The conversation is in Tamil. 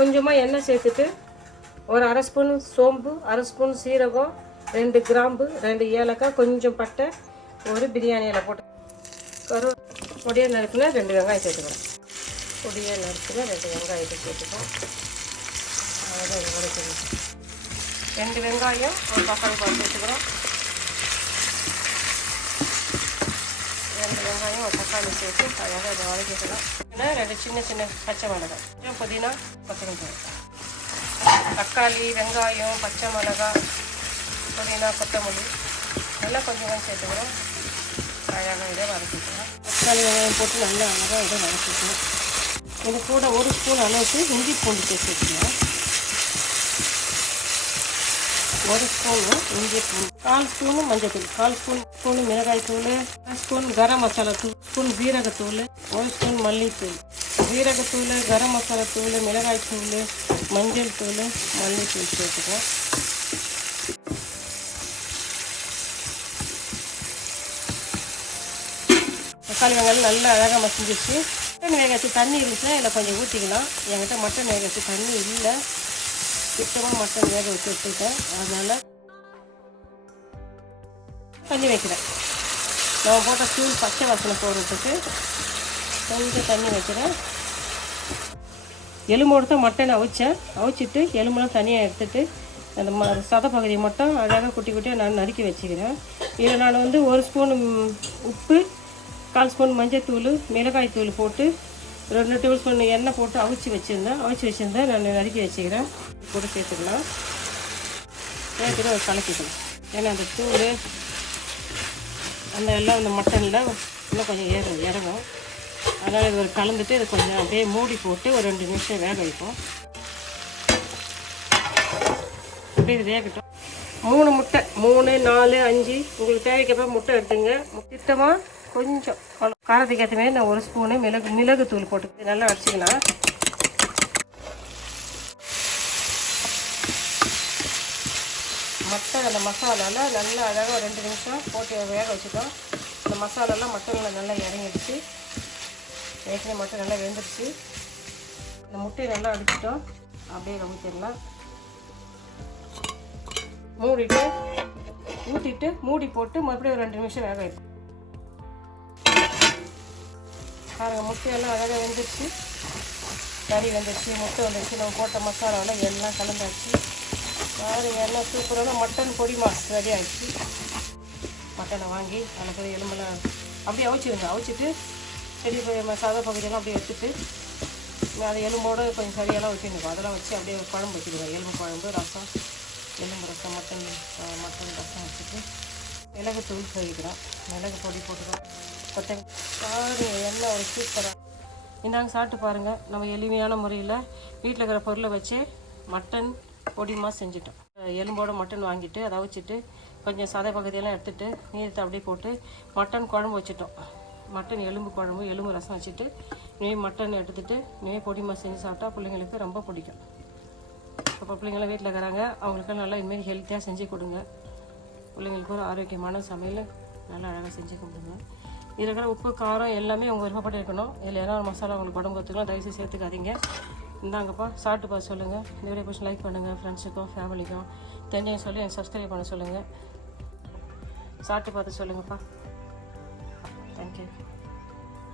கொஞ்சமாக எண்ணெய் சேர்த்துட்டு ஒரு அரை ஸ்பூன் சோம்பு, அரை ஸ்பூன் சீரகம், 2 கிராம்பு, 2 ஏலக்காய், கொஞ்சம் பட்டை, ஒரு பிரியாணி இலை போட்டு பொடியாக நறுக்குனா 2 வெங்காயம் சேர்த்துக்கிறோம். பொடியாக நறுக்குனா 2 வெங்காயத்தை சேர்த்துக்கோம். அதான் வதக்கணும். 2 வெங்காயம், ஒரு தக்காளி பழம் சேர்த்துக்கிறோம். 2 வெங்காயம், ஒரு தக்காளி சேர்த்து அழகாக அதை வதக்கிக்கலாம். 2 சின்ன சின்ன பச்சை மிளகாய், கொஞ்சம் புதினா, கொத்தமல்லி, தக்காளி, வெங்காயம், பச்சை மிளகாய், புதினா, கொத்தமல்லி எல்லாம் கொஞ்சம் சேர்த்துக்கிறோம். அழகாக இதை வதக்கிக்கலாம். தக்காளி வெங்காயம் போட்டு நல்லா அழகாக இதை வதக்கிக்கலாம். இது கூட 1 ஸ்பூன் அளவுக்கு இஞ்சி பூண்டு பேஸ்ட் வச்சுக்கலாம். 1 ஸ்பூனு இஞ்சி பூண்டு, 1/4 ஸ்பூனு மஞ்சள் தூள், 1/4 ஸ்பூனு மிளகாய் தூள், 1 ஸ்பூன் கரம் மசாலா தூள், 1 ஸ்பூன் ஜீரகத்தூள், 1 ஸ்பூன் மல்லித்தூள். ஜீரகத்தூள், கரம் மசாலா தூள், மிளகாய் தூள், மஞ்சள் தூள், மல்லித்தூள் சேர்த்துக்கலாம். தக்காளி வெங்காயம் நல்லா அழகாக மசிஞ்சிச்சு. மட்டன் வேக வச்சு தண்ணி இருந்துச்சுன்னா இதில் கொஞ்சம் ஊற்றிக்கலாம். என்கிட்ட மட்டன் வேக வச்சு தண்ணி இல்லை, சுத்தமாக மட்டன் வேக வச்சு வச்சுருக்கேன். அதனால் தண்ணி வைக்கிறேன். நம்ம போட்ட தூள் பச்சை வாசனை போடுறதுக்கு கொஞ்சம் தண்ணி வைக்கிறேன். எலும்போடு தான் மட்டன் அவிச்சிட்டு எலும்பெல்லாம் தனியாக எடுத்துகிட்டு அந்த சதை பகுதியை மட்டும் அழகாக குட்டி குட்டியாக நான் நறுக்கி வச்சுக்கிறேன். இதில் நான் 1 ஸ்பூன் உப்பு, 1/4 ஸ்பூன் மஞ்சள் தூள், மிளகாய் தூள் போட்டு 2 டேபிள் ஸ்பூன் எண்ணெய் போட்டு அவிச்சு வச்சுருந்தேன். நான் நறுக்கி வச்சுக்கிறேன். கூட சேர்த்துக்கலாம். சேர்த்துட்டு ஒரு கலக்கிக்கலாம். ஏன்னா அந்த தூள் அந்த எல்லாம் அந்த மட்டனில் இன்னும் கொஞ்சம் இறங்கும். அதனால் இது ஒரு கலந்துட்டு இது கொஞ்சம் அப்படியே மூடி போட்டு ஒரு 2 நிமிஷம் வேக வைப்போம். அப்படியே இது வேகட்டும். 3 முட்டை, 3, 4, 5 உங்களுக்கு தேவைக்கப்போ முட்டை எடுத்துங்க. திட்டமாக கொஞ்சம் காரத்துக்கு ஏற்ற மாதிரி நான் 1 ஸ்பூனு மிளகு தூள் போட்டு நல்லா அடிச்சிக்கலாம். மட்டை அந்த மசாலாவில் நல்லா அழகாக 2 நிமிஷம் போட்டு வேக வச்சுட்டோம். அந்த மசாலாலாம் மட்டனில் நல்லா இறங்கிடுச்சு. ஏற்கனவே மட்டை நல்லா வெந்துடுச்சு. இந்த முட்டையை நல்லா அடிச்சிட்டோம். அப்படியே ஊற்றிடலாம். ஊற்றிட்டு மூடி போட்டு மறுபடியும் ஒரு 2 நிமிஷம் வேக வைப்போம். பாருங்க, முட்டையெல்லாம் அழகாக வெந்துடுச்சு. கறி வெந்துடுச்சு, முட்டை வந்துடுச்சு. நம்ம போட்ட மசாலாவில் எல்லாம் கலந்தாச்சு. பாருங்க, எல்லாம் சூப்பரான மட்டன் பொடி மாஸ் ரெடி ஆகிடுச்சு. மட்டனை வாங்கி அதில் போய் எலும்பெல்லாம் அப்படியே அவிச்சிட்டு செடி சாதா பகுதியெல்லாம் அப்படியே எடுத்துட்டு அது எலும்போடு கொஞ்சம் சரியெல்லாம் வச்சுருக்கோம். அதெல்லாம் வச்சு அப்படியே குழம்பு வச்சுருக்கோம். எலும்பு குழம்பு, ரசம், எலும்பு ரசம், மட்டன் ரசம் வச்சுட்டு மிளகுத்தூள் கழிக்கிறோம். மிளகு பொடி போட்டுக்கிறோம். பாருங்க, எல்லாம் ஒரு சூப்பராக. இந்தாங்க சாப்பிட்டு பாருங்கள். நம்ம எளிமையான முறையில் வீட்டில் இருக்கிற பொருளை வச்சு மட்டன் பொடிமா செஞ்சுட்டோம். எலும்போட மட்டன் வாங்கிட்டு அதை வச்சுட்டு கொஞ்சம் சதை பகுதியெல்லாம் எடுத்துகிட்டு நீரத்தை அப்படியே போட்டு மட்டன் குழம்பு வச்சுட்டோம். மட்டன் எலும்பு குழம்பு, எலும்பு ரசம் வச்சுட்டு மட்டன் எடுத்துகிட்டு பொடிமா செஞ்சு சாப்பிட்டா பிள்ளைங்களுக்கு ரொம்ப பிடிக்கும். இப்போ பிள்ளைங்களாம் வீட்டில் இருக்கிறாங்க, அவங்களுக்கெல்லாம் நல்லா இனிமேல் ஹெல்த்தியாக செஞ்சு கொடுங்க. பிள்ளைங்களுக்கு ஒரு ஆரோக்கியமான சமையல் நல்லா அழகாக செஞ்சு கொடுங்க. இதில் இருக்கிற உப்பு, காரம் எல்லாமே உங்கள் விருப்பப்பட்டு இருக்கணும். இதில் ஏதாவது மசாலா உங்களுக்கு உடம்பு கற்றுக்கலாம், தயவுசெய்து சேர்த்துக்காதீங்க. இந்தாங்கப்பா, சாப்பிட்டு பார்த்து சொல்லுங்கள். இந்த வீடியோ பிடிச்சி லைக் பண்ணுங்கள். ஃப்ரெண்ட்ஸுக்கும் ஃபேமிலிக்கும் தெரிஞ்சவங்க சொல்லி எனக்கு சப்ஸ்கிரைப் பண்ண சொல்லுங்கள். சாப்பிட்டு பார்த்து சொல்லுங்கப்பா. தேங்க்யூ.